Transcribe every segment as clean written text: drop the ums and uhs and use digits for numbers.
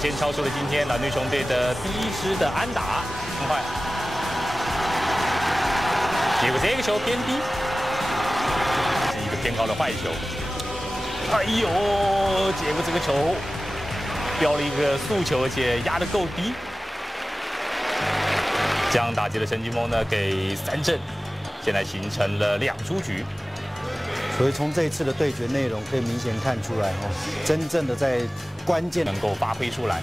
先敲出了今天蓝绿熊队的第一支的安打，很快。结果这个球偏低，是一个偏高的坏球。哎呦，结果这个球标了一个速球，而且压得够低，这样打击的陈金峰呢给3振，现在形成了2出局。 所以从这一次的对决内容可以明显看出来哦，真正的在关键能够发挥出来。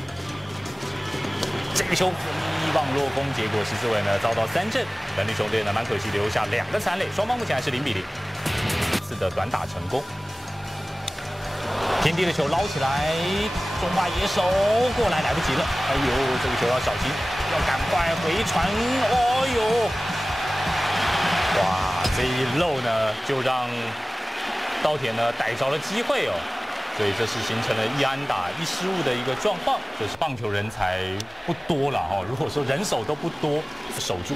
这个球一棒落空，结果石志伟呢遭到3振，蓝绿熊队呢蛮可惜留下2个残垒，双方目前还是0比0。次的短打成功，偏低的球捞起来，中外野手过来来不及了，哎呦，这个球要小心，要赶快回传，哦呦，哇，这一漏呢就让。 稻田呢逮着了机会哦，所以这是形成了1安打1失误的一个状况。就是棒球人才不多了哦，如果说人手都不多，守住。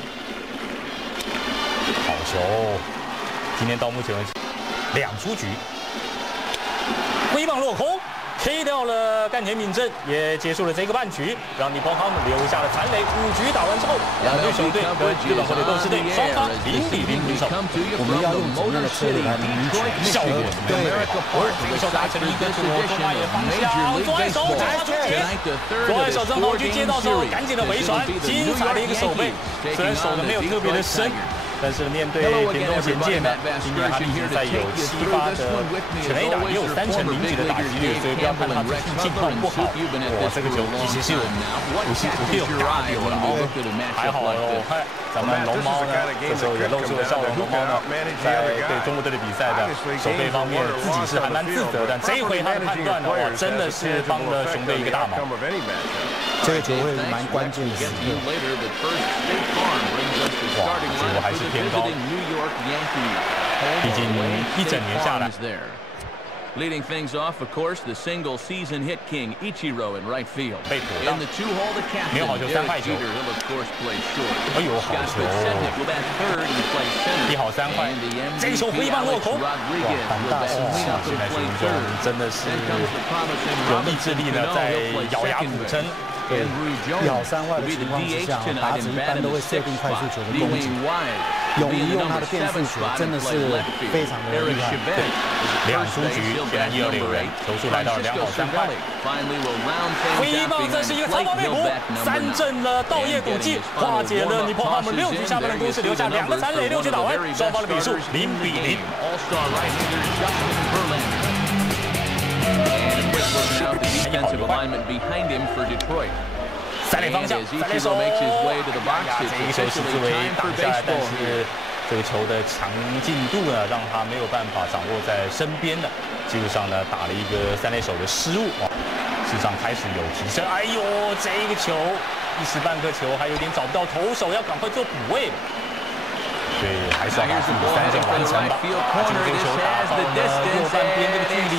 好球！今天到目前为止2出局，挥棒落空。 K 掉了干田敏正，也结束了这个半局，让尼泊他们留下了残垒。5局打完之后，蓝队熊队跟日本火腿斗士队双方0比0平手。我们要用怎么样的策略来赢取效果？对，这个球达成了一个中外野方向，左外手打出去，左外手正好去接到之后，赶紧的回传，精彩的一个守备。虽然守的没有特别的深。 但是面对田中贤介呢，今年他例行赛有7发的全垒打，也有30%的打击率，所以不要看他最近近况不好，哇，这个球其实是有5-6打丢了哦，还好哦，嗨，咱们龙猫呢，这时候也露出了笑容。龙猫呢，在对中国队的比赛的守备方面，自己是还蛮自责，但这一回他的判断呢，哇，真的是帮了熊队一个大忙。这个球会蛮关键的时刻。 哇，结果还是偏高，毕竟1整年下来。Leading things off, of course, the single-season hit king Ichiro in right field. 被躲到，没有好球3坏球。哎呦，好球！一好3坏，这个球挥棒落空，哇，胆大心细，现在熊中真的是有意志力呢，在咬牙苦撑。 对，1好3坏的情况之下，打者一般都会设定快速球的攻击，勇于用他的变速球，真的是非常的厉害。对，2出局，现在1-2垒人，球数来到2好3坏。挥棒，这是一个长跑被捕，3振了稻叶古迹，化解了尼泊他们6局下半的攻势，留下2个残垒，6局打完，双方的比数0比0。 Defensive lineman behind him for Detroit. 3垒方向，3垒手，这一球是自为挡下来，但是这个球的强劲度呢，让他没有办法掌握在身边的，基本上呢打了一个3垒手的失误啊，事实上开始有提升。哎呦，这个球一时半刻球还有点找不到投手，要赶快做补位。 所以还是要把自己的3振完成吧。他这个球打到了右半边这个距离，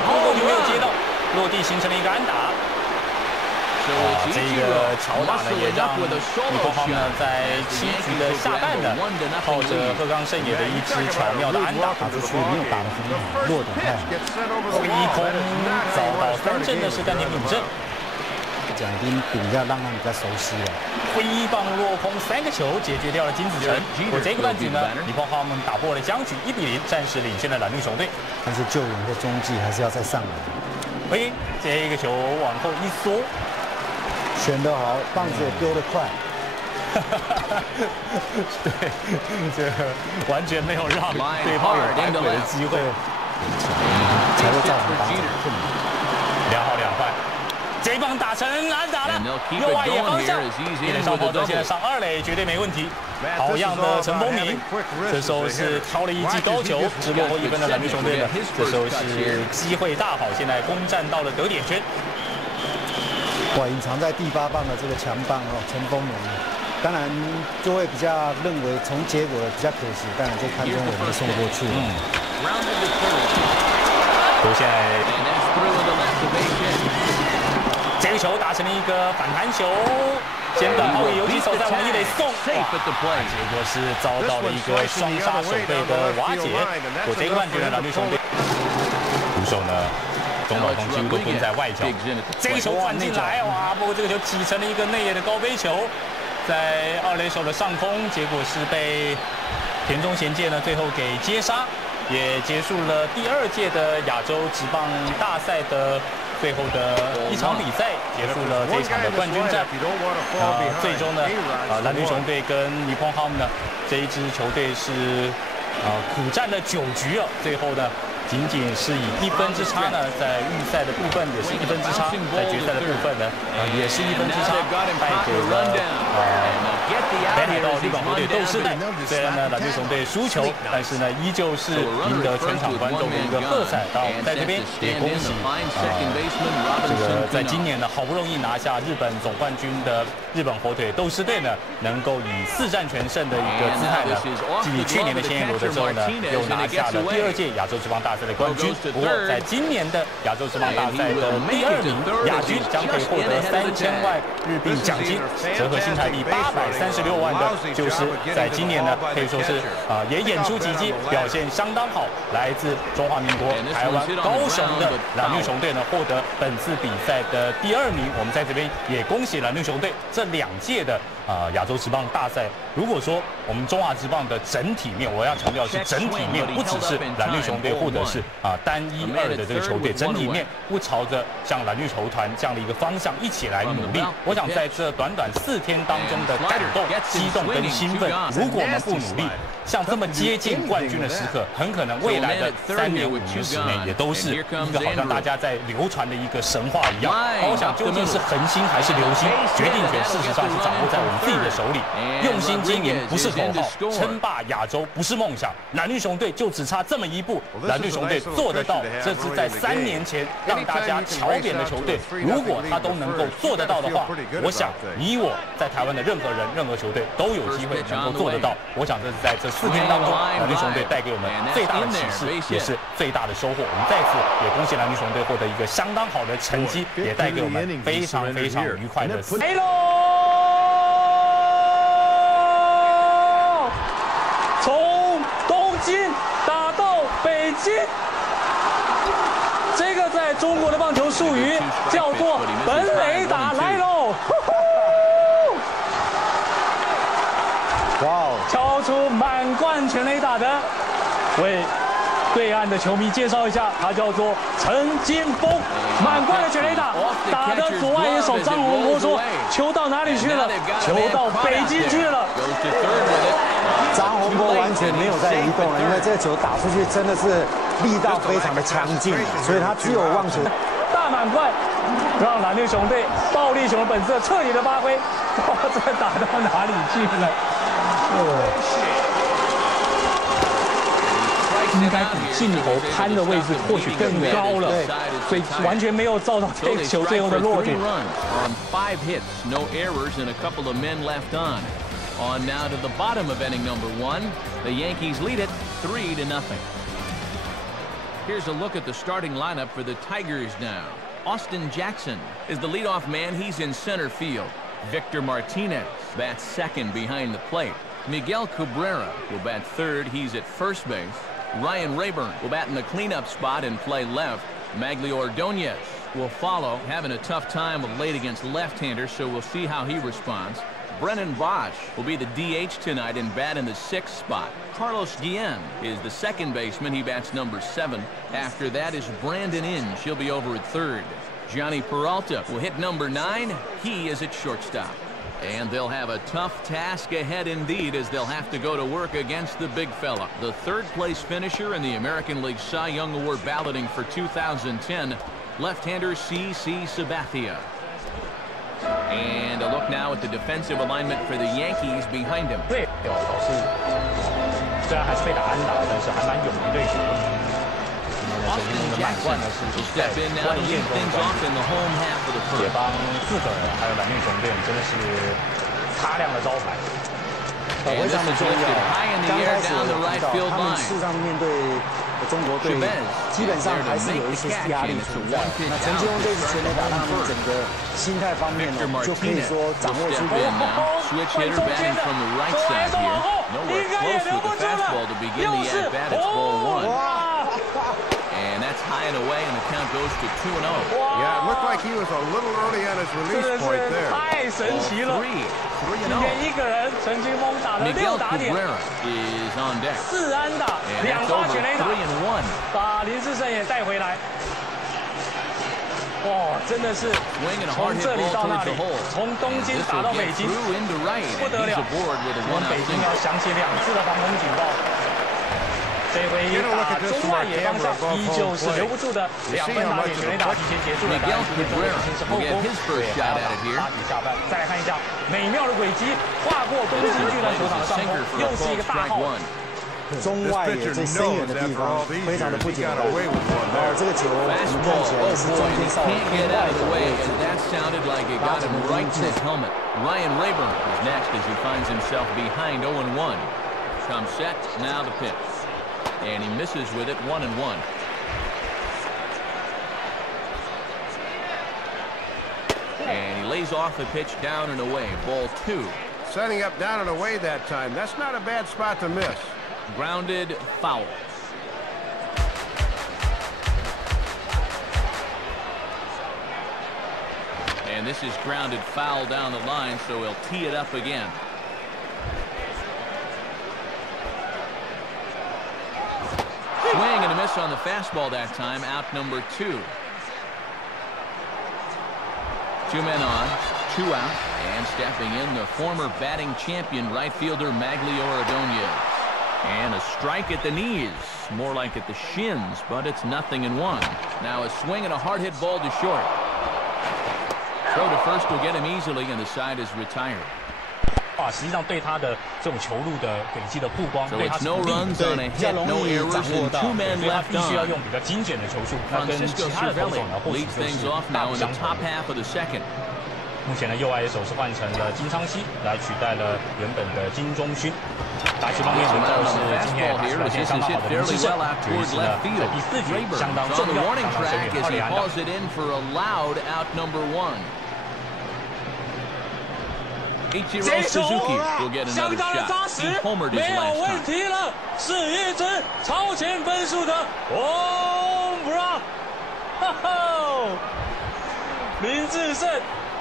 不过就没有接到，落地形成了一个安打。这个巧打呢，也让尼泊方呢在7局的下半呢，靠着鹤冈胜也的一支巧妙的安打打出去，没有打得很好，落得太好。挥空找到3振的是干田敏正。 奖金比较让他比较熟悉了。挥棒落空，3个球解决掉了金子城。我这个半局呢，尼泊他们打破了僵局，1比0，暂时领先了蓝绿熊队。但是救援的中继还是要再上来。喂，这个球往后一缩，选得好，棒子也丢得快。对，这完全没有让对方有反悔的机会，才会造成打者困难。2好2坏。 这一棒打成安打了，右外野方向，一垒上跑者现在上2垒绝对没问题。好样的陈风明，这时候是挑了一记高球，是落后1分的蓝绿熊队的，这时候是机会大好，现在攻占到了得点圈。哇，隐藏在第8棒的这个强棒哦，陈风明，当然就会比较认为从结果比较可惜，当然这潘宗伟就送过去了。都现在。 这个球打成了一个反弹球，先短抛给游击手，再往1垒送，哇！结果是遭到了一个双杀守备的瓦解。我这个半局呢，蓝绿熊队捕手呢中岛峰几乎都蹲在外角，这个球转进来，哇！不过这个球挤成了一个内野的高飞球，在二垒手的上空，结果是被田中贤介呢最后给接杀，也结束了第2届的亚洲职棒大赛的最后的一场比赛，结束了这一场的冠军战。最终呢，蓝绿熊队跟尼鹏哈姆呢这一支球队是苦战了9局哦，最后呢。仅仅是以1分之差呢，在预赛的部分也是1分之差，在决赛的部分呢，也是1分之差，败给了北海道日本火腿斗士队。虽然呢蓝绿熊队输球，但是呢依旧是赢得全场观众的一个喝彩。当然我们在这边也恭喜这个在今年呢好不容易拿下日本总冠军的日本火腿斗士队呢，能够以4战全胜的一个姿态呢，继去年的千叶罗德州呢又拿下了第2届亚洲职棒大赛的冠军。不过在今年的亚洲职棒大赛的第2名亚军将可以获得3000万日币奖金，折合新台币836万的，就是在今年呢可以说是也演出奇迹，表现相当好。来自中华民国台湾高雄的蓝绿熊队呢获得本次比赛的第2名。我们在这边也恭喜蓝绿熊队这2届的亚洲职棒大赛。如果说我们中华职棒的整体面，我要强调是整体面，不只是蓝绿熊队或者是单1、2的这个球队，整体面不朝着像蓝绿球团这样的一个方向一起来努力。我想在这短短4天当中的感动、激动跟兴奋，如果我们不努力，像这么接近冠军的时刻，很可能未来的3年、5年、10年也都是一个好像大家在流传的一个神话一样。我想究竟是恒星还是流星，决定权事实上是掌握在我们自己的手里。用心经营不是口号，称霸亚洲不是梦想。蓝绿熊队就只差这么一步，蓝绿熊队做得到。这是在3年前让大家瞧扁的球队，如果他都能够做得到的话，我想你我在台湾的任何人、任何球队都有机会能够做得到。我想这是在这4天当中，蓝绿熊队带给我们最大的启示，也是最大的收获。我们再次也恭喜蓝绿熊队获得一个相当好的成绩，也带给我们非常非常愉快的4。从东京打到北京，这个在中国的棒球术语叫做本垒打来喽！哇哦，敲出满贯全垒打的，为对岸的球迷介绍一下，他叫做陈金峰，满贯的全垒打，打的左外野手张宏波说：“球到哪里去了？球到北京去了。”张宏波完全没有在移动了，因为这个球打出去真的是力道非常的强劲，所以他只有望球。大满贯让蓝绿熊队暴力熊本色彻底的发挥，哇，这打到哪里去了？应该比镜头攀的位置或许更高了，所以完全没有照到这个球最后的落点。On now to the bottom of inning number 1. The Yankees lead it 3-0. Here's a look at the starting lineup for the Tigers now. Austin Jackson is the leadoff man. He's in center field. Victor Martinez bats second behind the plate. Miguel Cabrera will bat third. He's at first base. Ryan Rayburn will bat in the cleanup spot and play left. Maglio Ordonez will follow, having a tough time of late against left-handers, so we'll see how he responds. Brennan Bosch will be the DH tonight and bat in the 6th spot. Carlos Guillen is the second baseman. He bats number 7. After that is Brandon Inge. He'll be over at third. Johnny Peralta will hit number 9. He is at shortstop. And they'll have a tough task ahead indeed, as they'll have to go to work against the big fella, the third-place finisher in the American League Cy Young Award balloting for 2010, left-hander CC Sabathia. And a look now at the defensive alignment for the Yankees behind him. 对，老是虽然还是被打安打，但是还蛮勇于对手的。Austin Jackson will step in now to lead things off in the home half of the first. 也帮自个儿还有蓝绿熊队真的是擦亮了招牌。非常的重要。刚开始我提到，他们事实上面对中国队，基本上还是有一些压力存在。那陈金峰这次全垒打，让他们整个心态方面呢，就可以说掌握出。Switch hitter batting from the right side here. Nowhere close with the fastball to begin the at bat. It's ball 1. And That's high and away, and the count goes to 2-0. Yeah, it looked like he was a little early on his release point there. 太神奇了！今天一个人，陈金锋打了6打点，4安打，2发全垒打，把林志胜也带回来。哇，真的是从这里到那里，从东京打到北京，不得了！我们北京要响起2次的防空警报。这回打中外野方向，依旧是留不住的2分打点全垒打，提前结束了。当然，今天中已经是后攻，对，还要打8局下半。再来看一下美妙的轨迹，划过东京巨蛋球场的上空，又是一个大号。中外野最深远的地方，非常的不简单。这个球我们看起来是中间稍微偏外的位置。Ryan Rayburn is next as he finds himself behind 0-1. Comes set, now the pitch. And he misses with it, 1-1. And he lays off the pitch down and away, ball 2. Setting up down and away that time. That's not a bad spot to miss. Grounded foul. And this is grounded foul down the line, so he'll tee it up again. Swing and a miss on the fastball that time, out number 2. 2 men on, 2 out, and stepping in the former batting champion right fielder Maglio Ordonez. And a strike at the knees, more like at the shins, but it's 0-1. Now a swing and a hard hit ball to short. Throw to first will get him easily, and the side is retired. 实际上对他的这种球路的轨迹的曝光，对他是不利的，比较容易掌握到，所以他必须要用比较精准的球速，那跟其他的投手呢，或许就是大不相同。目前呢，右外野手是换成了金昌熙来取代了原本的金钟勋。打击方面呢，倒是今天打击表现相当好的林志胜，有一次呢在第4局相当重要，相当深远，2垒安打。Ichiro Suzuki will get another shot. He homered his last time. 没有问题了，是一支超前分数的 home run。林志胜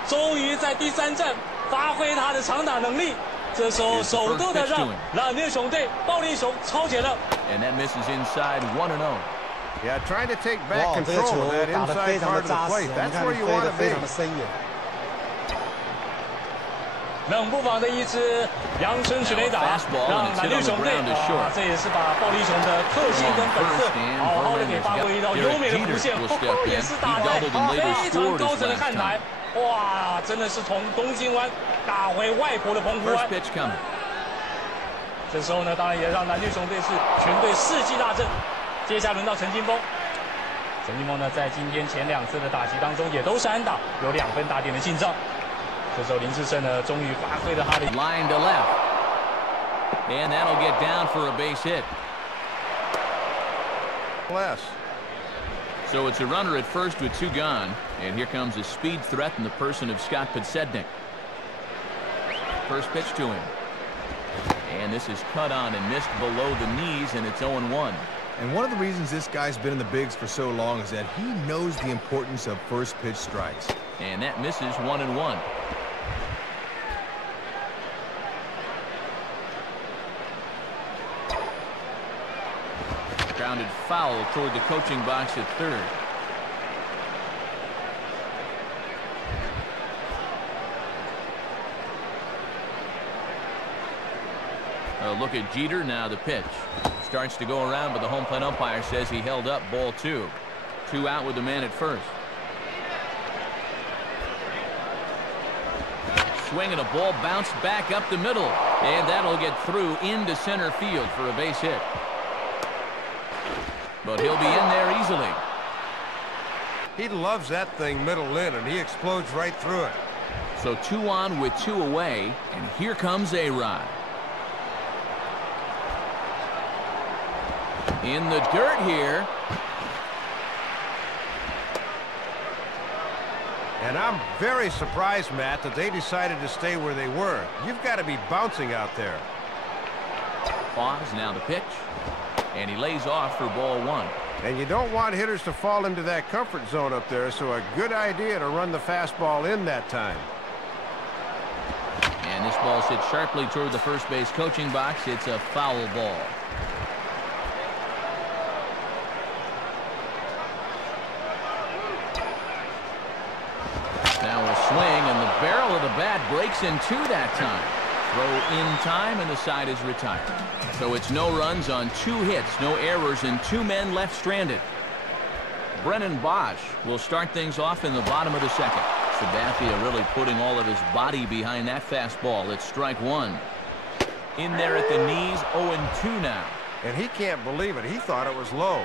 终于在第3战发挥他的长打能力，这时候首度的让蓝鸟熊队暴力熊超前了。And that misses inside 1-0. Yeah, trying to take back control of that inside part of the plate. That's where you want to be. 冷不防的一支阳春全垒打，让蓝鸟熊队这也是把暴力熊的特性跟本色好好的给发挥到优美的弧线，也是打在非常高层的看台，哇，真的是从东京湾打回外婆的澎湖湾。这时候呢，当然也让蓝鸟熊队是全队士气大振。接下来轮到陈金锋，陈金锋呢在今天前2次的打击当中也都是安打，有2分打点的进账。这时候林志胜呢，终于发挥了他的 line to left, and that'll get down for a base hit. So it's a runner at first with 2 gone, and here comes a speed threat in the person of Scott Podsednik. First pitch to him, and this is cut on and missed below the knees, and it's 0-1. And one of the reasons this guy's been in the bigs for so long is that he knows the importance of first pitch strikes. And that misses 1-1. Grounded foul toward the coaching box at third. A look at Jeter, now the pitch. Starts to go around, but the home plate umpire says he held up, ball 2. 2 out with the man at first. Swing and a ball bounced back up the middle, and that'll get through into center field for a base hit. But he'll be in there easily. He loves that thing middle in, and he explodes right through it. So 2 on with 2 away, and here comes A-Rod. In the dirt here. And I'm very surprised, Matt, that they decided to stay where they were. You've got to be bouncing out there. Pause, now the pitch. And he lays off for ball 1. And you don't want hitters to fall into that comfort zone up there, so a good idea to run the fastball in that time. And this ball's hit sharply toward the first base coaching box. It's a foul ball. Now a swing, and the barrel of the bat breaks in two that time. Throw in time, and the side is retired. So it's no runs on 2 hits, no errors, and 2 men left stranded. Brennan Bosch will start things off in the bottom of the second. Sabathia really putting all of his body behind that fastball. It's strike 1. In there at the knees, 0-2 now. And he can't believe it. He thought it was low.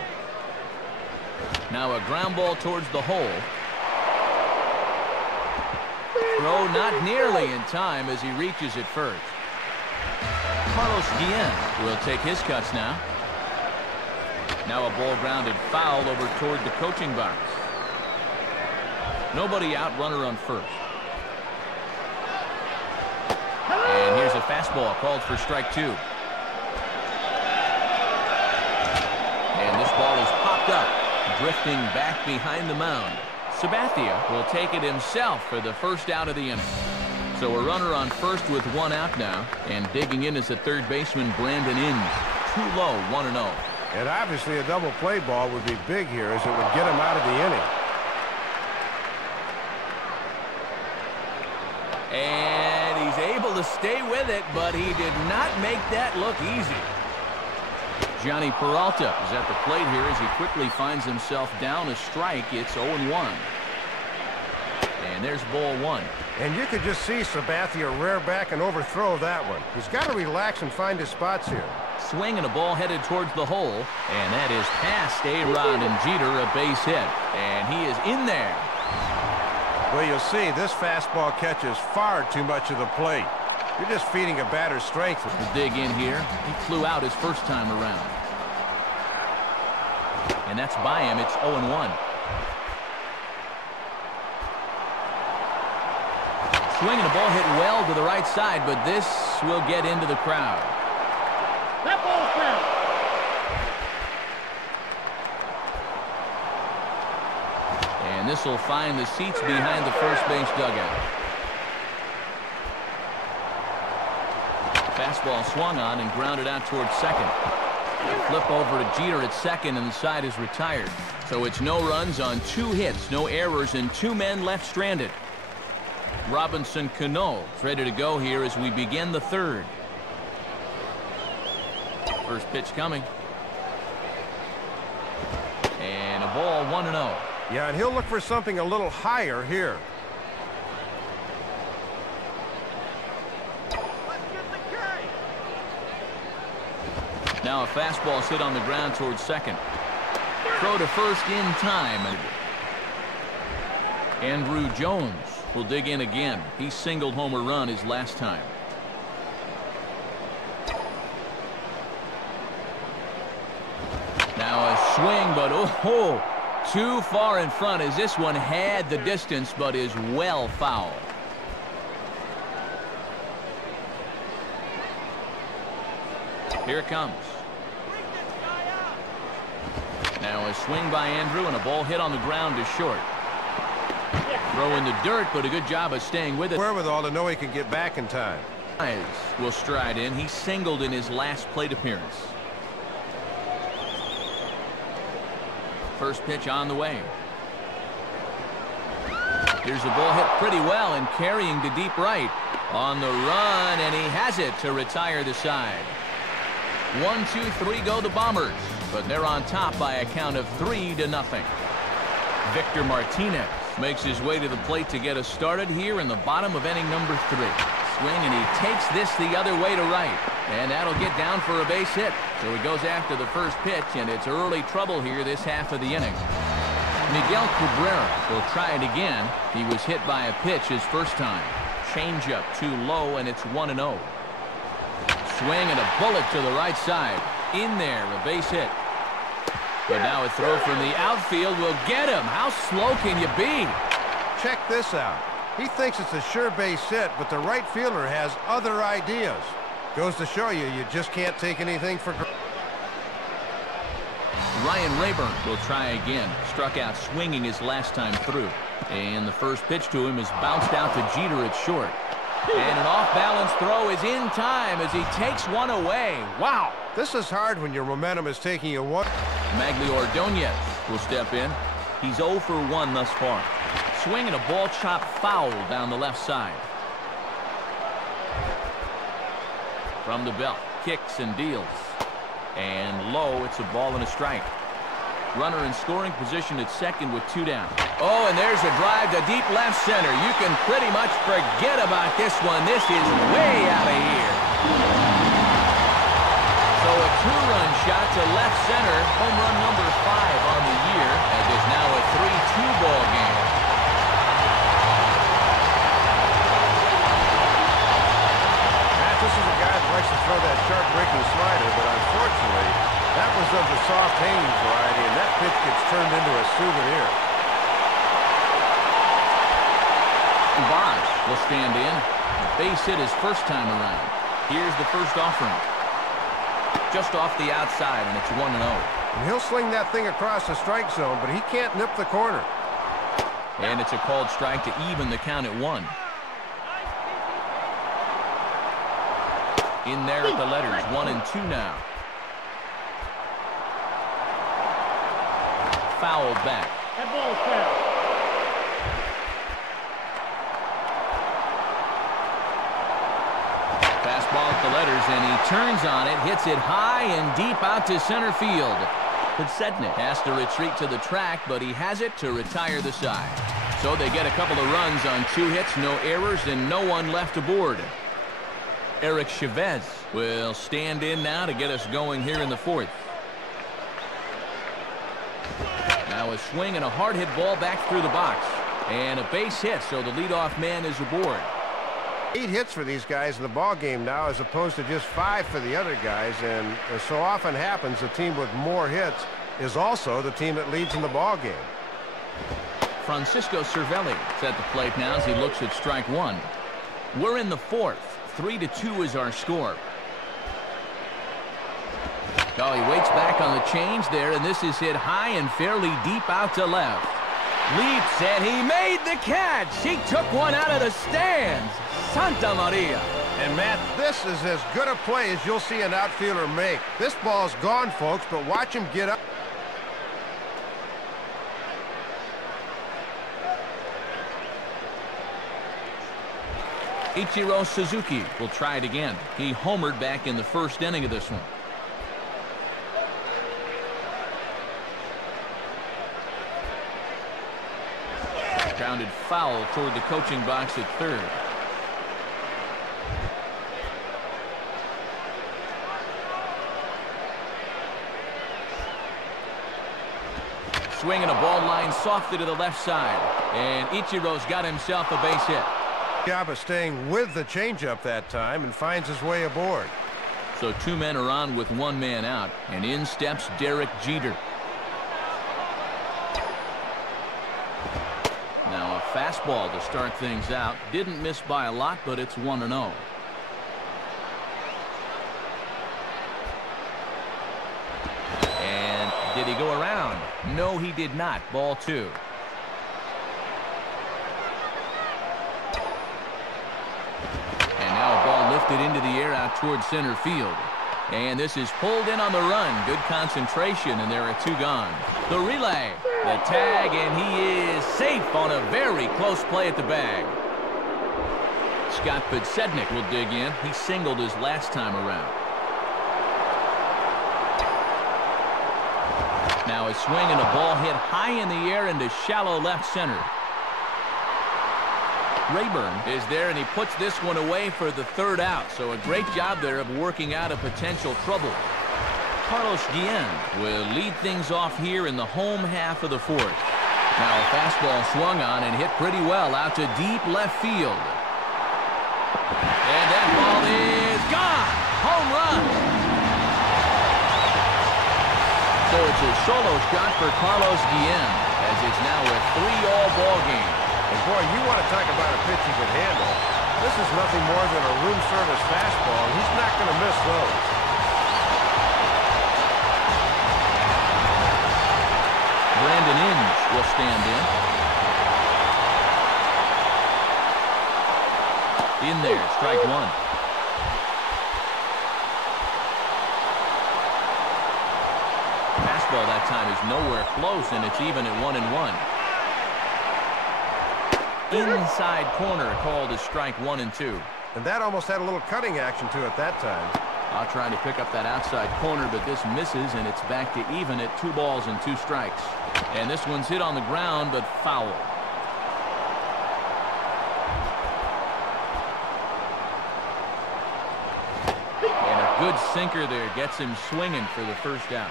Now a ground ball towards the hole. Throw not nearly in time as he reaches it first. Carlos Guillen will take his cuts now. Now a ball grounded foul over toward the coaching box. Nobody out, runner on first. And here's a fastball called for strike 2. And this ball is popped up, drifting back behind the mound. Sabathia will take it himself for the first out of the inning. So a runner on first with 1 out now, and digging in is the third baseman Brandon Inns. Too low, 1-0. And obviously a double play ball would be big here, as it would get him out of the inning. And he's able to stay with it, but he did not make that look easy. Johnny Peralta is at the plate here as he quickly finds himself down a strike. It's 0-1. And there's ball 1. And you could just see Sabathia rear back and overthrow that one. He's got to relax and find his spots here. Swing and a ball headed towards the hole. And that is past A-Rod and Jeter, a base hit. And he is in there. Well, you'll see this fastball catches far too much of the plate. You're just feeding a batter's strength. To dig in here. He flew out his first time around. And that's by him. It's 0-1. Swing and a ball hit well to the right side, but this will get into the crowd. That ball's foul. And this will find the seats behind the first base dugout. Fastball swung on and grounded out towards second. Flip over to Jeter at second, and the side is retired. So it's no runs on 2 hits, no errors, and 2 men left stranded. Robinson Cano is ready to go here as we begin the third. First pitch coming. And a ball, 1-0. Yeah, and he'll look for something a little higher here. Now a fastball hit on the ground towards second. Throw to first in time. Andrew Jones will dig in again. He singled home a run his last time. Now a swing, but too far in front as this one had the distance but is well foul. Here it comes. Now a swing by Andrew and a ball hit on the ground to short. Throw in the dirt, but a good job of staying with it. Wherewithal to know he can get back in time. Will stride in. He singled in his last plate appearance. First pitch on the way. Here's a ball hit pretty well and carrying to deep right. On the run, and he has it to retire the side. 1, 2, 3 go the Bombers, but they're on top by a count of 3-0. Victor Martinez makes his way to the plate to get us started here in the bottom of inning number 3. Swing, and he takes this the other way to right, and that'll get down for a base hit. So he goes after the first pitch, and it's early trouble here this half of the inning. Miguel Cabrera will try it again. He was hit by a pitch his first time. Changeup too low, and it's 1-0. Swing and a bullet to the right side. In there, a base hit. But now a throw from the outfield will get him. How slow can you be? Check this out. He thinks it's a sure base hit, but the right fielder has other ideas. Goes to show you, you just can't take anything for granted. Ryan Rayburn will try again. Struck out swinging his last time through. And the first pitch to him is bounced out to Jeter at short. And an off-balance throw is in time as he takes one away. Wow! This is hard when your momentum is taking you one. Magli Ordonez will step in. He's 0 for 1 thus far. Swing and a ball chopped foul down the left side. From the belt, kicks and deals. And low, it's a ball and a strike. Runner in scoring position at second with 2 down. Oh, and there's a drive to deep left center. You can pretty much forget about this one. This is way out of here. So a 2-run shot to left center. Home run number 5 on the year, as it's now a 3-2 ball game. Matt, this is a guy that likes to throw that sharp-breaking slider, but unfortunately, that was of the soft hanging variety, and that pitch gets turned into a souvenir. Bosch will stand in. Base hit his first time around. Here's the first offering. Just off the outside, and it's 1-0. And he'll sling that thing across the strike zone, but he can't nip the corner. And it's a called strike to even the count at 1. In there at the letters, 1 and 2 now. Foul back. That ball is foul. Fastball at the letters, and he turns on it, hits it high and deep out to center field. Podsednik has to retreat to the track, but he has it to retire the side. So they get a couple of runs on 2 hits, no errors, and no one left aboard. Eric Chavez will stand in now to get us going here in the 4th. Now a swing and a hard hit ball back through the box. And a base hit, so the leadoff man is aboard. 8 hits for these guys in the ball game now, as opposed to just 5 for the other guys. And as so often happens, the team with more hits is also the team that leads in the ball game. Francisco Cervelli is at the plate now as he looks at strike 1. We're in the 4th. 3-2 is our score. Oh, he waits back on the change there, and this is hit high and fairly deep out to left. Leaps, and he made the catch. He took one out of the stands. Santa Maria. And, Matt, this is as good a play as you'll see an outfielder make. This ball's gone, folks, but watch him get up. Ichiro Suzuki will try it again. He homered back in the first inning of this one. Grounded foul toward the coaching box at third. Swinging a ball line softly to the left side. And Ichiro's got himself a base hit. Job of staying with the changeup that time and finds his way aboard. So 2 men are on with 1 man out, and in steps Derek Jeter. Now a fastball to start things out. Didn't miss by a lot, but it's 1-0. And did he go around? No, he did not. Ball 2. Lifted into the air out towards center field. And this is pulled in on the run. Good concentration, and there are 2 gone. The relay, the tag, and he is safe on a very close play at the bag. Scott Podsednik will dig in. He singled his last time around. Now a swing and a ball hit high in the air into shallow left center. Rayburn is there, and he puts this one away for the 3rd out. So a great job there of working out a potential trouble. Carlos Guillen will lead things off here in the home half of the 4th. Now a fastball swung on and hit pretty well out to deep left field. And that ball is gone. Home run. So it's a solo shot for Carlos Guillen, as it's now a 3-all ball game. And boy, you want to talk about a pitch he could handle. This is nothing more than a room service fastball. He's not going to miss those. In there, strike one. Fastball that time is nowhere close, and it's even at 1-1. Inside corner called as strike 1 and 2. And that almost had a little cutting action to it that time. I'll try to pick up that outside corner, but this misses, and it's back to even at 2 balls and 2 strikes. And this one's hit on the ground, but foul. And a good sinker there gets him swinging for the first out.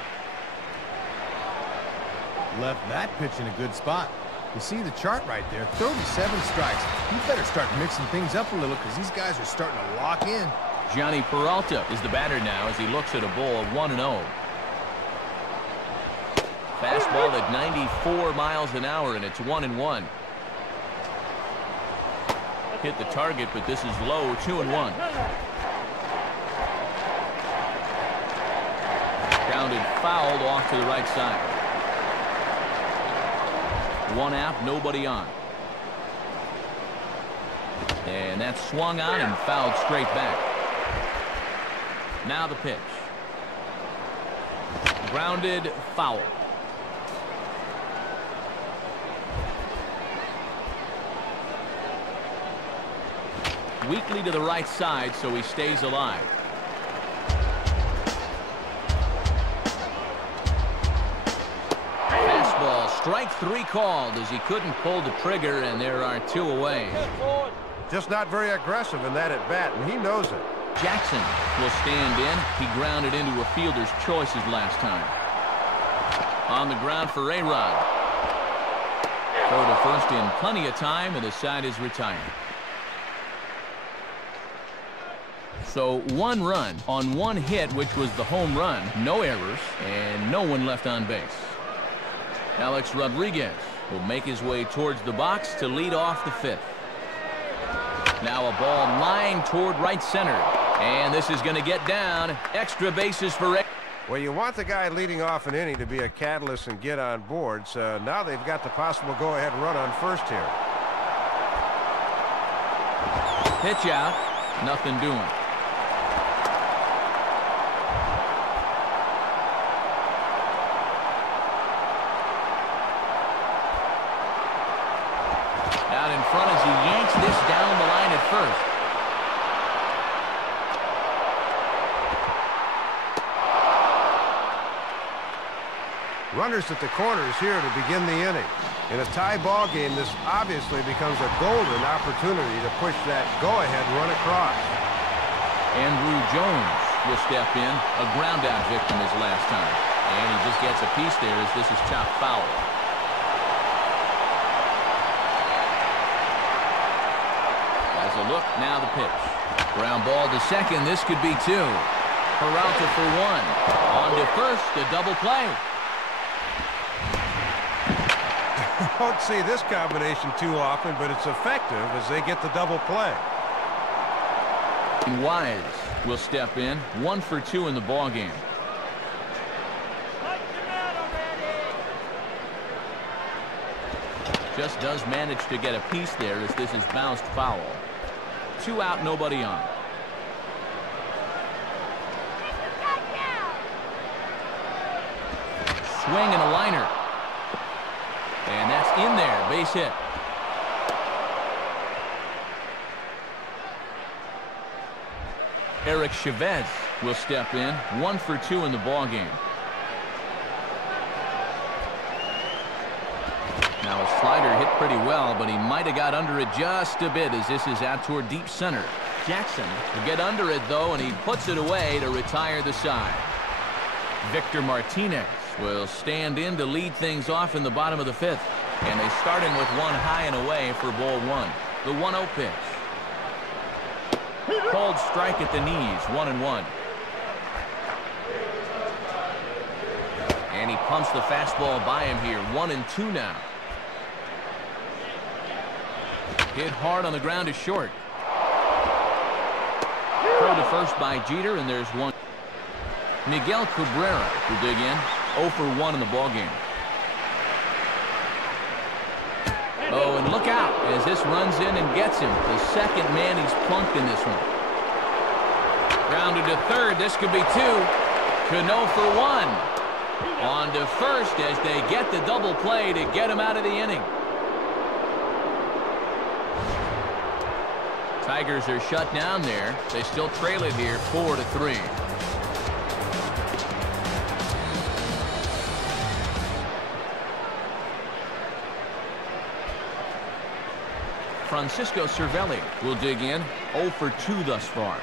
Left that pitch in a good spot. You see the chart right there, 37 strikes. You better start mixing things up a little because these guys are starting to lock in. Johnny Peralta is the batter now as he looks at a ball of 1-0. Fastball at 94 miles an hour, and it's 1-1. Hit the target, but this is low, 2-1. Grounded fouled off to the right side. 1 out, nobody on. And that's swung on and fouled straight back. Now the pitch. Grounded, foul. Weakly to the right side, so he stays alive. Fastball, strike 3 called as he couldn't pull the trigger, and there are 2 away. Just not very aggressive in that at bat, and he knows it. Jackson will stand in. He grounded into a fielder's choices last time. On the ground for A-Rod. Throw to first in plenty of time, and the side is retired. So 1 run on 1 hit, which was the home run. No errors, and no one left on base. Alex Rodriguez will make his way towards the box to lead off the 5th. Now a ball lined toward right center. And this is going to get down. Extra bases for Ray. Well, you want the guy leading off an inning to be a catalyst and get on board. So now they've got the possible go-ahead run on first here. Pitch out. Nothing doing. Out in front as he yanks this down the line at first. Runners at the corners here to begin the inning. In a tie ball game, this obviously becomes a golden opportunity to push that go-ahead run across. Andrew Jones will step in, a ground-out victim his last time. And he just gets a piece there as this is chopped foul. As a look, now the pitch. Ground ball to second, this could be 2. Peralta for 1. On to first, a double play. Don't see this combination too often, but it's effective as they get the double play. Wise will step in, 1 for 2 in the ball game. Just does manage to get a piece there as this is bounced foul. 2 out, nobody on. Swing and a liner. And that's in there, base hit. Eric Chavez will step in, 1 for 2 in the ball game. Now a slider hit pretty well, but he might have got under it just a bit as this is out toward deep center. Jackson will get under it though, and he puts it away to retire the side. Victor Martinez will stand in to lead things off in the bottom of the 5th. And they start in with 1 high and away for ball 1. The 1-0 pitch. Cold strike at the knees, 1-1. And he pumps the fastball by him here, 1-2 now. Hit hard on the ground to short. Throw to first by Jeter, and there's 1. Miguel Cabrera will dig in, 0 for 1 in the ballgame. Oh, and look out as this runs in and gets him. The second man he's plunked in this one. Grounded to third. This could be two. Cano for one. On to first as they get the double play to get him out of the inning. Tigers are shut down there. They still trail it here 4-3. Francisco Cervelli will dig in. 0 for 2 thus far.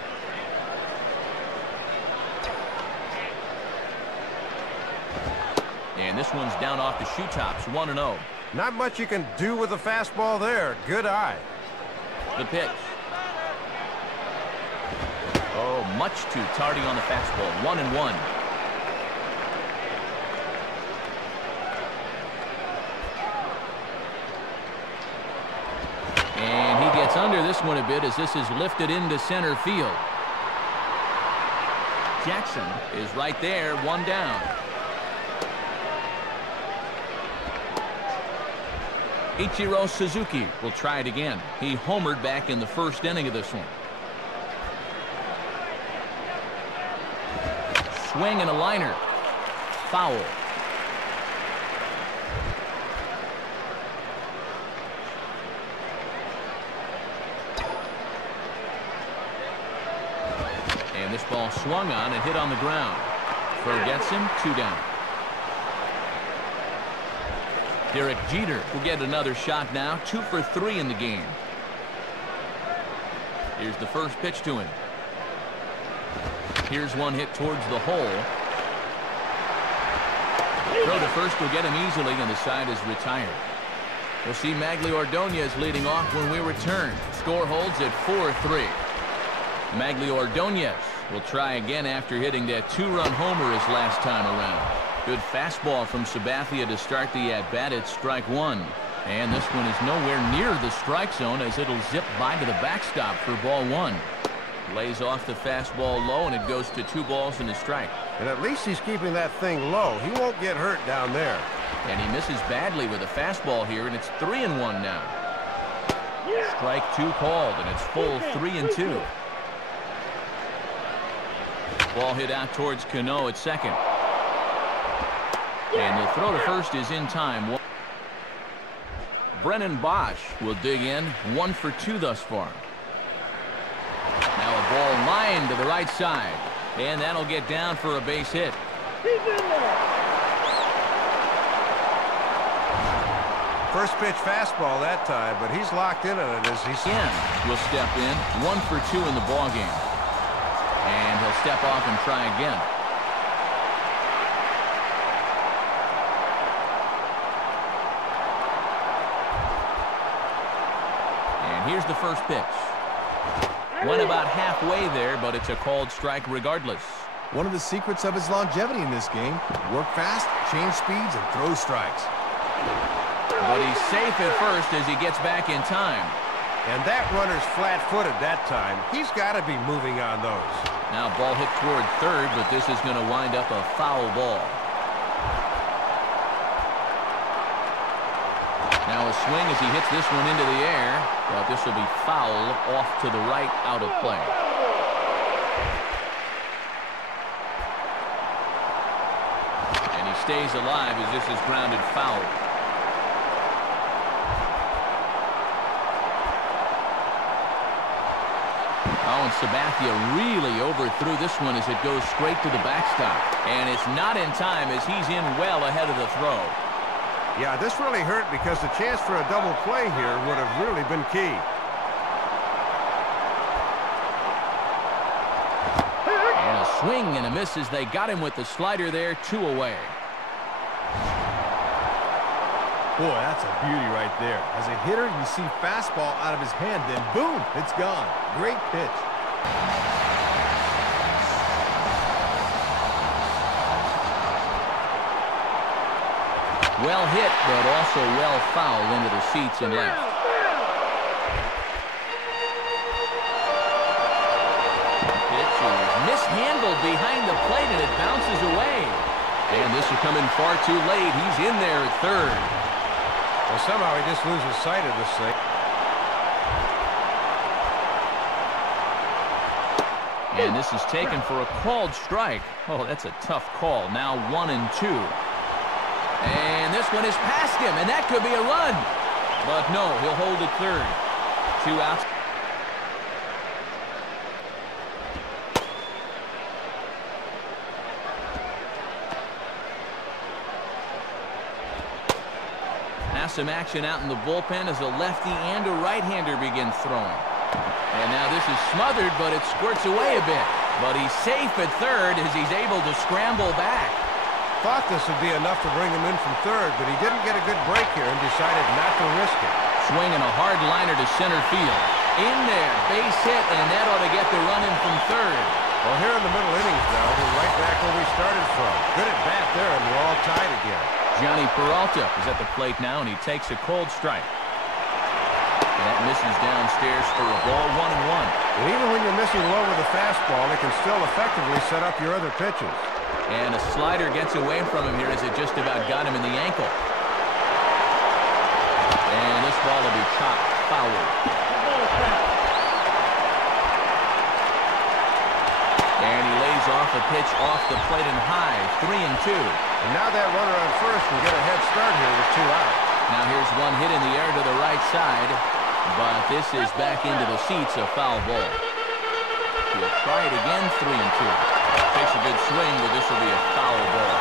And this one's down off the shoe tops, 1-0. Not much you can do with the fastball there. Good eye. The pitch. Oh, much too tardy on the fastball. 1-1. And he gets under this one a bit as this is lifted into center field. Jackson is right there, 1 down. Ichiro Suzuki will try it again. He homered back in the first inning of this one. Swing and a liner. Foul. And this ball swung on and hit on the ground. Throw gets him, 2 down. Derek Jeter will get another shot now. 2 for 3 in the game. Here's the first pitch to him. Here's one hit towards the hole. Throw to first will get him easily, and the side is retired. We'll see Magli Ordonez leading off when we return. Score holds at 4-3. Magli Ordonez will try again after hitting that 2-run homer his last time around. Good fastball from Sabathia to start the at-bat at strike 1. And this one is nowhere near the strike zone as it'll zip by to the backstop for ball 1. Lays off the fastball low, and it goes to 2 balls and a strike. And at least he's keeping that thing low. He won't get hurt down there. And he misses badly with a fastball here, and it's 3-1 now. Strike 2 called, and it's full 3-2. Ball hit out towards Cano at second. And the throw to first is in time. Brennan Bosch will dig in. 1 for 2 thus far. Now a ball lined to the right side. And that'll get down for a base hit. He's in there. First pitch fastball that time, but he's locked in on it as he's will step in. 1 for 2 in the ball game. And he'll step off and try again. Here's the first pitch. Went about halfway there, but it's a called strike regardless. One of the secrets of his longevity in this game: work fast, change speeds, and throw strikes. But he's safe at first as he gets back in time. And that runner's flat-footed that time. He's got to be moving on those. Now ball hit toward third, but this is going to wind up a foul ball. Now a swing as he hits this one into the air, but this will be foul off to the right, out of play. And he stays alive as this is grounded foul. Oh, and Sabathia really overthrew this one as it goes straight to the backstop. And it's not in time as he's in well ahead of the throw. Yeah, this really hurt because the chance for a double play here would have really been key. And a swing and a miss as they got him with the slider there, 2 away. Boy, that's a beauty right there. As a hitter, you see fastball out of his hand, then boom, it's gone. Great pitch. Well hit, but also well fouled into the seats and left. Pitch is mishandled behind the plate, and it bounces away. And this will come in far too late. He's in there at third. Well, somehow he just loses sight of this thing. And this is taken for a called strike. Oh, that's a tough call. Now 1-2. And this one is past him, and that could be a run. But no, he'll hold it third. 2 outs. Now some action out in the bullpen as a lefty and a right-hander begin throwing. And now this is smothered, but it squirts away a bit. But he's safe at third as he's able to scramble back. Thought this would be enough to bring him in from third, but he didn't get a good break here and decided not to risk it. Swinging a hard liner to center field. In there, base hit, and that ought to get the run in from third. Well, here in the middle innings now, we're right back where we started from. Good at bat there, and we're all tied again. Johnny Peralta is at the plate now, and he takes a cold strike. And that misses downstairs for a ball, 1-1. And even when you're missing low with a fastball, it can still effectively set up your other pitches. And a slider gets away from him here as it just about got him in the ankle. And this ball will be chopped foul. And he lays off a pitch off the plate and high, 3-2. And now that runner on first can get a head start here with 2 out. Now here's one hit in the air to the right side, but this is back into the seats, a foul ball. He'll try it again, 3-2. Takes a good swing, but this will be a foul ball.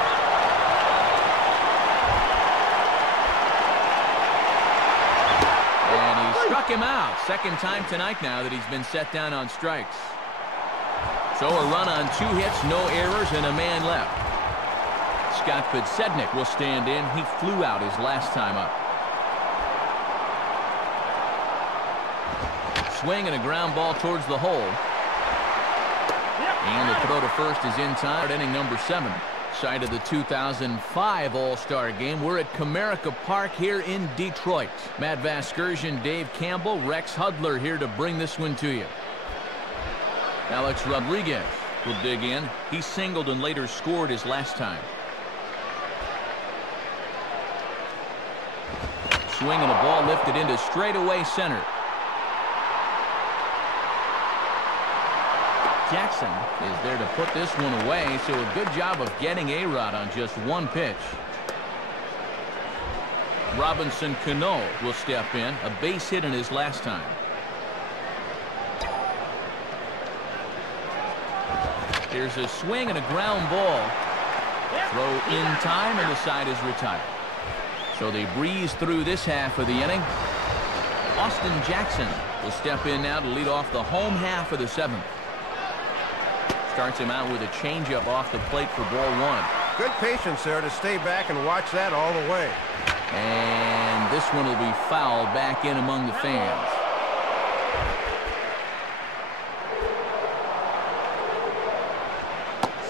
And he struck him out. Second time tonight now that he's been set down on strikes. So a run on 2 hits, no errors, and a man left. Scott Podsednik will stand in. He flew out his last time up. Swing and a ground ball towards the hole. And the throw to first is in time. Inning number 7. Site of the 2005 All-Star Game. We're at Comerica Park here in Detroit. Matt Vasgersian, Dave Campbell, Rex Hudler here to bring this one to you. Alex Rodriguez will dig in. He singled and later scored his last time. Swing and a ball lifted into straightaway center. Jackson is there to put this one away, so a good job of getting A-Rod on just 1 pitch. Robinson Cano will step in, a base hit in his last time. There's a swing and a ground ball. Throw in time, and the side is retired. So they breeze through this half of the inning. Austin Jackson will step in now to lead off the home half of the 7th. Starts him out with a changeup off the plate for ball 1. Good patience there to stay back and watch that all the way. And this one will be fouled back in among the fans.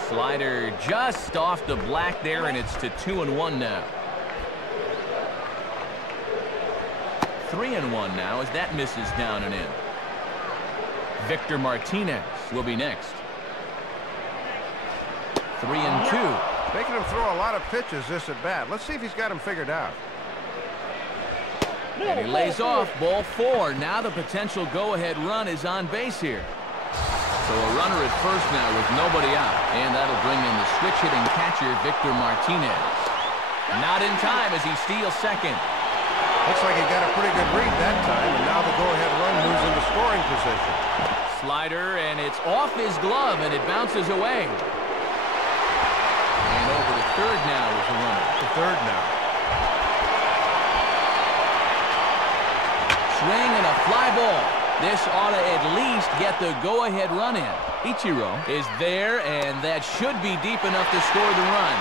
Slider just off the black there, and it's to 2-1 now. 3-1 now as that misses down and in. Victor Martinez will be next. 3-2. Making him throw a lot of pitches this at bat. Let's see if he's got him figured out. And he lays off ball 4. Now the potential go-ahead run is on base here. So a runner at first now with nobody out. And that'll bring in the switch-hitting catcher, Victor Martinez. Not in time as he steals second. Looks like he got a pretty good read that time, and now the go-ahead run moves into scoring position. Slider, and it's off his glove, and it bounces away. And over to third now is the runner. To third now. Swing and a fly ball. This ought to at least get the go-ahead run in. Ichiro is there, and that should be deep enough to score the run.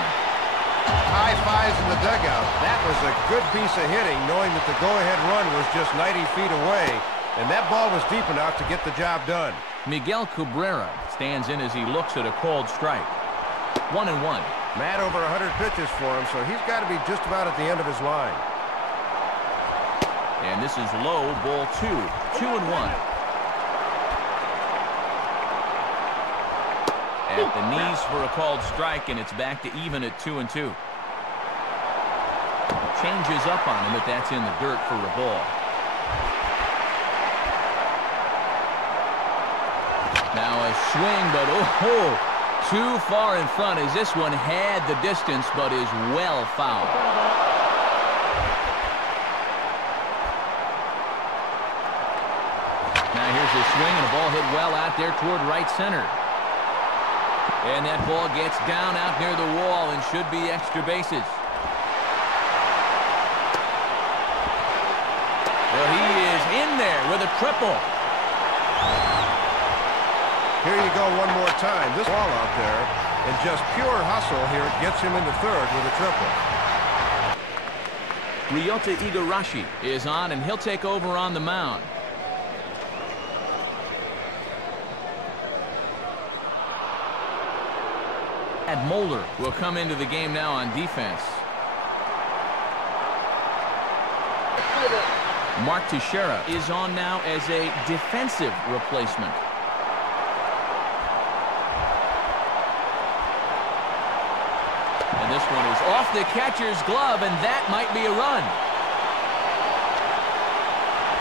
High fives in the dugout. That was a good piece of hitting, knowing that the go-ahead run was just 90 feet away, and that ball was deep enough to get the job done. Miguel Cabrera stands in as he looks at a called strike. 1-1. Matt over 100 pitches for him, so he's got to be just about at the end of his line. And this is low, ball 2. 2-1. At the knees for a called strike, and it's back to even at 2-2. changes up on him, but that's in the dirt for a ball. Now a swing, but too far in front as this one had the distance, but is well fouled. Now here's a swing and a ball hit well out there toward right center. And that ball gets down out near the wall and should be extra bases. Well, he is in there with a triple. Here you go one more time. This ball out there, and just pure hustle here gets him into third with a triple. Ryota Igarashi is on, and he'll take over on the mound. Chad Moeller will come into the game now on defense. Mark Teixeira is on now as a defensive replacement. And this one is off the catcher's glove, and that might be a run.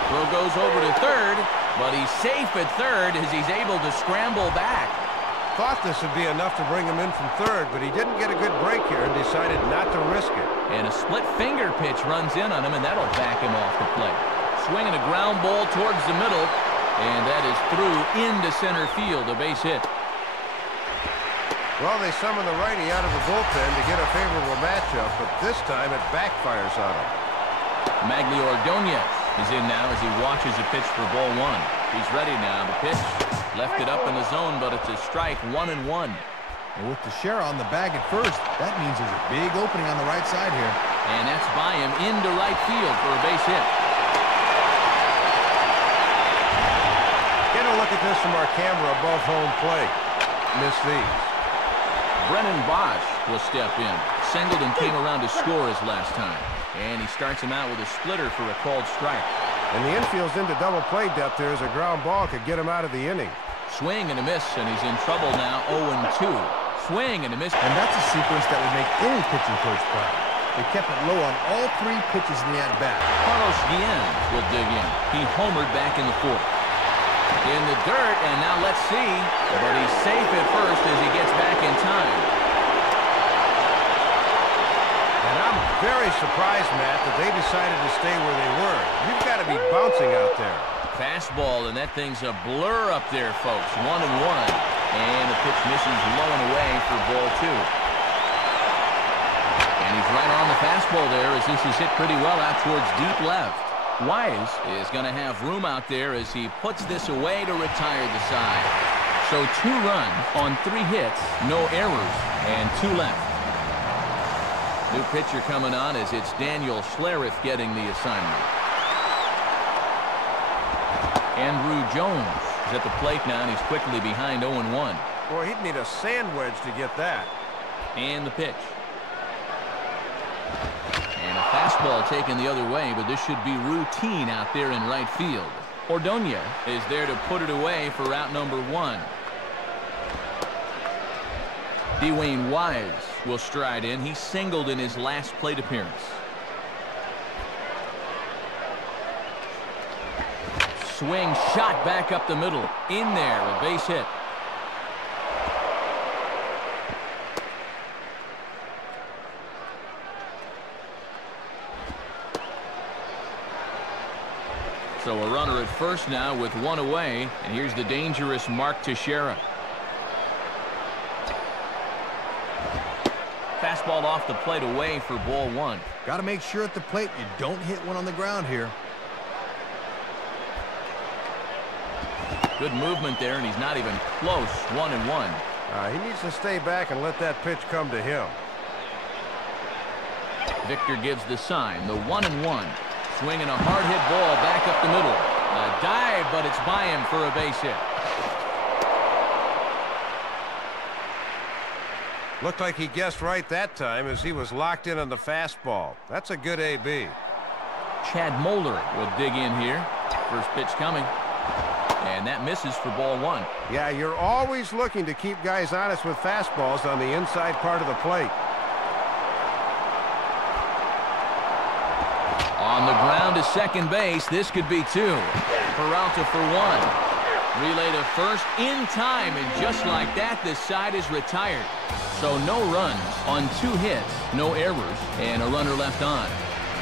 Throw goes over to third, but he's safe at third as he's able to scramble back. Thought this would be enough to bring him in from third, but he didn't get a good break here and decided not to risk it. And a split finger pitch runs in on him, and that'll back him off the plate. Swinging a ground ball towards the middle, and that is through into center field, a base hit. Well, they summon the righty out of the bullpen to get a favorable matchup, but this time it backfires on him. Magglio Ordonez is in now as he watches a pitch for ball one. He's ready now. The pitch left it up in the zone, but it's a strike, 1-1. And with Teixeira on the bag at first, that means there's a big opening on the right side here. And that's by him into right field for a base hit. Get a look at this from our camera above home plate. Miss these. Brennan Bosch will step in. Singleton came around to score his last time. And he starts him out with a splitter for a called strike. And the infield's into double play depth there as a ground ball could get him out of the inning. Swing and a miss, and he's in trouble now, 0-2. Swing and a miss. And that's a sequence that would make any pitching coach proud. They kept it low on all three pitches in the at-bat. Carlos Guillen will dig in. He homered back in the fourth. In the dirt, and now let's see. But he's safe at first as he gets back in time. And I'm very surprised, Matt, that they decided to stay where they were. You've got to be bouncing out there. Fastball, and that thing's a blur up there, folks. 1-1. And the pitch misses low and away for ball two. And he's right on the fastball there as this is hit pretty well out towards deep left. Wise is going to have room out there as he puts this away to retire the side. So 2 runs on 3 hits, no errors, and 2 left. New pitcher coming on as it's Daniel Schlereth getting the assignment. Andrew Jones is at the plate now, and he's quickly behind 0-1. Boy, he'd need a sand wedge to get that. And the pitch. And a fastball taken the other way, but this should be routine out there in right field. Ordonez is there to put it away for out number 1. Dwayne Wise will stride in. He singled in his last plate appearance. Swing shot back up the middle. In there, a base hit. So a runner at first now with 1 away, and here's the dangerous Mark Teixeira. Fastball off the plate away for ball 1. Got to make sure at the plate you don't hit one on the ground here. Good movement there, and he's not even close. 1-1. He needs to stay back and let that pitch come to him. Victor gives the sign, the 1-1. Swinging a hard hit ball back up the middle. A dive, but it's by him for a base hit. Looked like he guessed right that time as he was locked in on the fastball. That's a good AB. Chad Moeller will dig in here. First pitch coming. And that misses for ball 1. Yeah, you're always looking to keep guys honest with fastballs on the inside part of the plate. On the ground to second base. This could be 2. Peralta for 1. Relay to first in time, and just like that, the side is retired. So no runs on 2 hits, no errors, and a runner left on.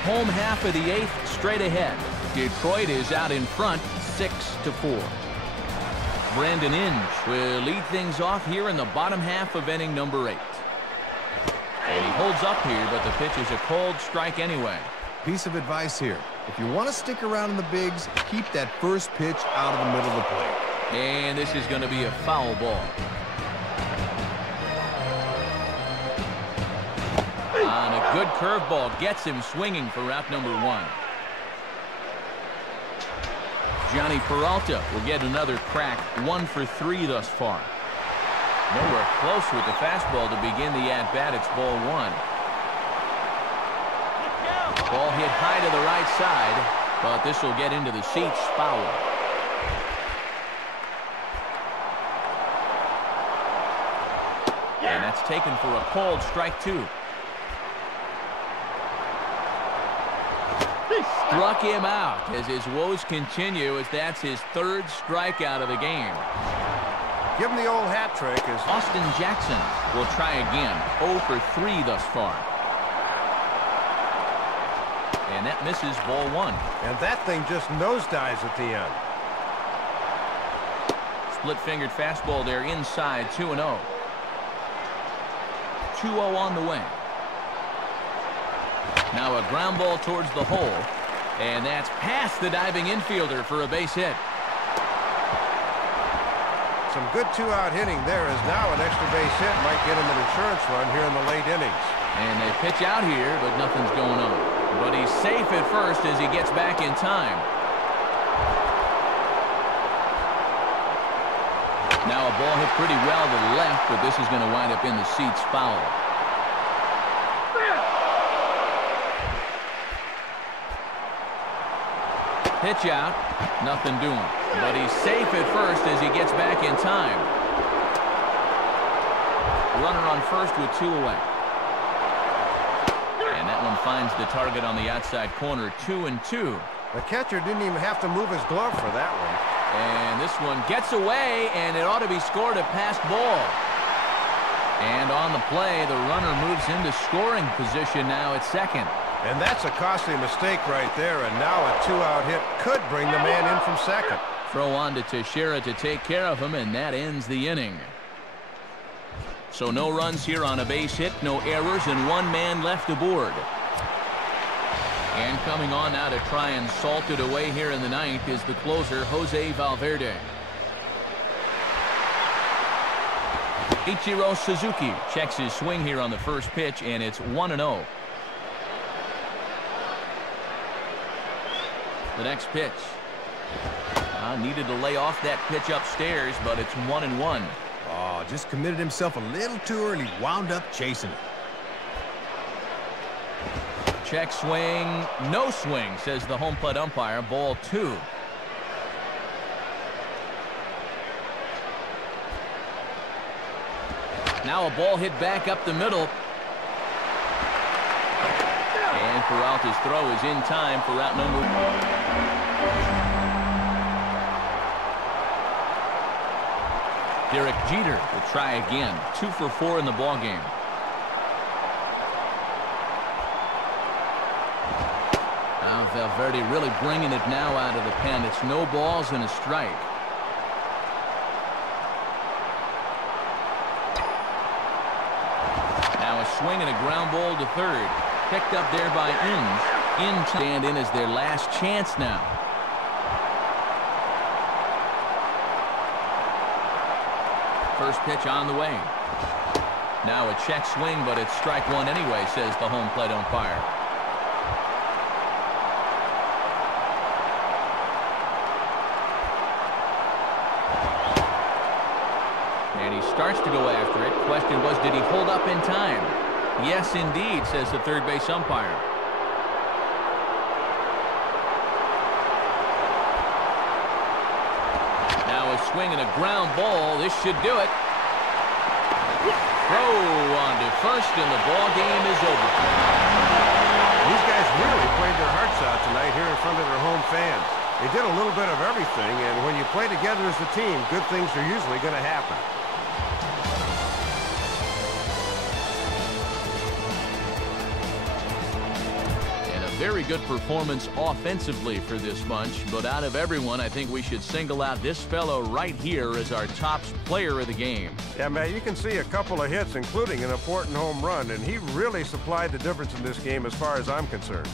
Home half of the 8th straight ahead. Detroit is out in front 6-4. Brandon Inge will lead things off here in the bottom half of inning number 8. And he holds up here, but the pitch is a cold strike anyway. Piece of advice here. If you want to stick around in the bigs, keep that first pitch out of the middle of the plate. And this is going to be a foul ball. On a good curveball, gets him swinging for out number 1. Johnny Peralta will get another crack, 1 for 3 thus far. Nowhere close with the fastball to begin the at-bat. It's ball 1. Ball hit high to the right side, but this will get into the seats, foul. And that's taken for a cold strike 2. Struck him out as his woes continue, as that's his 3rd strikeout of the game. Give him the old hat trick. As Austin Jackson will try again. 0 for 3 thus far. And that misses ball 1. And that thing just nosedives at the end. Split-fingered fastball there inside, 2-0. 2-0 on the way. Now a ground ball towards the hole. And that's past the diving infielder for a base hit. Some good 2-out hitting there, as now an extra base hit might get him an insurance run here in the late innings. And they pitch out here, but nothing's going on. But he's safe at first as he gets back in time. Now a ball hit pretty well to the left, but this is going to wind up in the seats, foul. Pitch out, nothing doing. But he's safe at first as he gets back in time. Runner on first with 2 away. And that one finds the target on the outside corner, 2-2. The catcher didn't even have to move his glove for that one. And this one gets away, and it ought to be scored a passed ball. And on the play, the runner moves into scoring position now at second. And that's a costly mistake right there, and now a 2-out hit could bring the man in from second. Throw on to Teixeira to take care of him, and that ends the inning. So no runs here on a base hit, no errors, and 1 man left aboard. And coming on now to try and salt it away here in the 9th is the closer, Jose Valverde. Ichiro Suzuki checks his swing here on the first pitch, and it's 1-0. The next pitch. Needed to lay off that pitch upstairs, but it's 1-1. Oh, just committed himself a little too early. Wound up chasing it. Check swing. No swing, says the home plate umpire. Ball 2. Now a ball hit back up the middle. And Peralta's throw is in time for out number 1. Derek Jeter will try again. 2 for 4 in the ballgame. Now Valverde really bringing it now out of the pen. It's no balls and a strike. Now a swing and a ground ball to third. Picked up there by Inge. Stand in as their last chance now. First pitch on the way. Now a check swing, but it's strike 1 anyway, says the home plate umpire. And he starts to go after it. Question was, did he hold up in time? Yes, indeed, says the third base umpire. Now a swing and a ground ball. This should do it. Throw on to first, and the ball game is over. These guys really played their hearts out tonight here in front of their home fans. They did a little bit of everything, and when you play together as a team, good things are usually going to happen. Very good performance offensively for this bunch, but out of everyone, I think we should single out this fellow right here as our top player of the game. Yeah, Matt, you can see a couple of hits, including an important home run, and he really supplied the difference in this game as far as I'm concerned.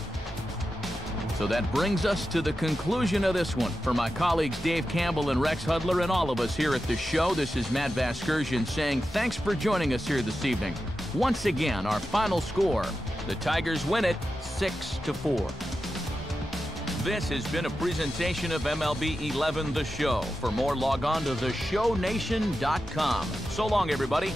So that brings us to the conclusion of this one. For my colleagues Dave Campbell and Rex Hudler and all of us here at the show, this is Matt Vasgersian saying thanks for joining us here this evening. Once again, our final score, the Tigers win it 6-4. This has been a presentation of MLB 11 The Show. For more, log on to theshownation.com. So long, everybody.